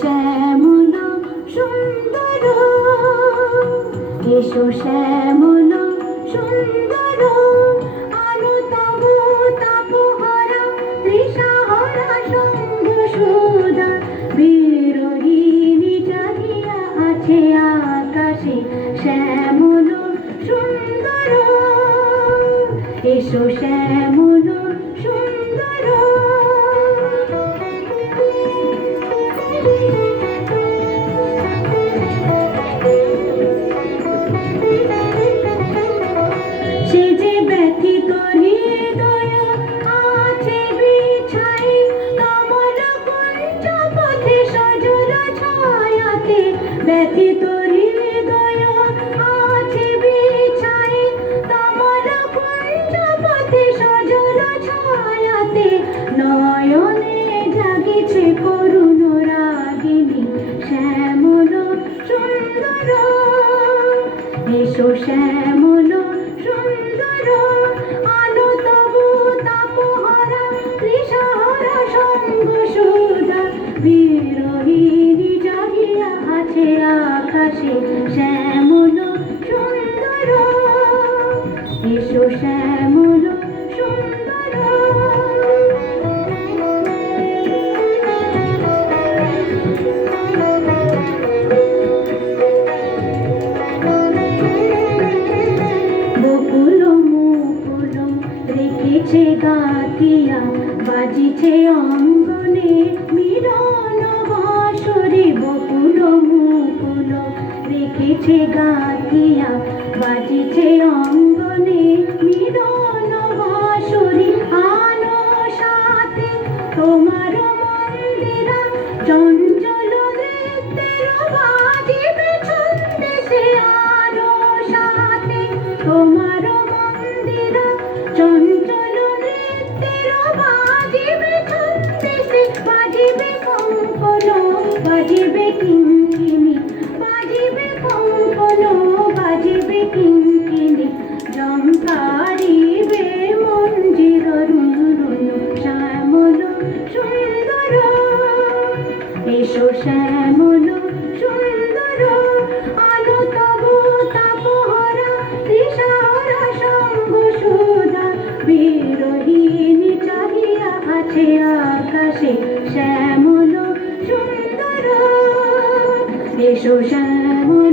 শ্যামল সুন্দর, এসো শ্যামল সুন্দর, আলো তব তাপহরা তৃষাহরা সঙ্গ সুধা, বিরোহিণী জাগিয়া আছে আকাশে শ্যামল সুন্দর, এসো শ্যামল সুন্দর। সে যে ব্যথিত হৃদয় আছে বিছাই, কমল কুঞ্জ পথে সজল ছায়াতে, ব্যথিত হৃদয় আছে বিছাই, কমল কুঞ্জ পথে সজল ছায়াতে, নয়নে জাগিছে করুণ রাগিনী শ্যামল সুন্দর, এসো শ্যামল সুন্দর, আলো তবু তাপহরা তৃষাহরা সঙ্গ সুধা, বিরোহিণী জাগিয়া আছে আকাশে শ্যামল সুন্দর, এসো শ্যামল সুন্দর। বকুল মুকুল রেখেছে গাতিয়া, বাজিছে অঙ্গনে মিলন বাঁশরি, বকুল মুকুল রেখেছে গাতিয়া, বাজিছে অঙ্গনে মিলন বাঁশরি, আলো সাথে তোমার মন্দিরা চঞ্চল নৃত্যের বাজিবে ছন্দে, সে আলো সাথে তোমার মন্দিরা চঞ্চল নৃত্যের বাজিবে ছন্দে, সে বাজিবে কঙ্কন বাজিবে কিঙ্কিণী, বাজিবে কঙ্কন বাজিবে কিঙ্কিণী, ঝঙ্কারিবে মঞ্জির রুনরুন শ্যামল সুন্দর, এসো শ্যামল সুন্দর, আলো তব তাপহরা তৃষাহরা সঙ্গ সুধা, বিরোহিণী চাহিয়া আছে আকাশে শ্যামল সুন্দর, এসো শ্যামল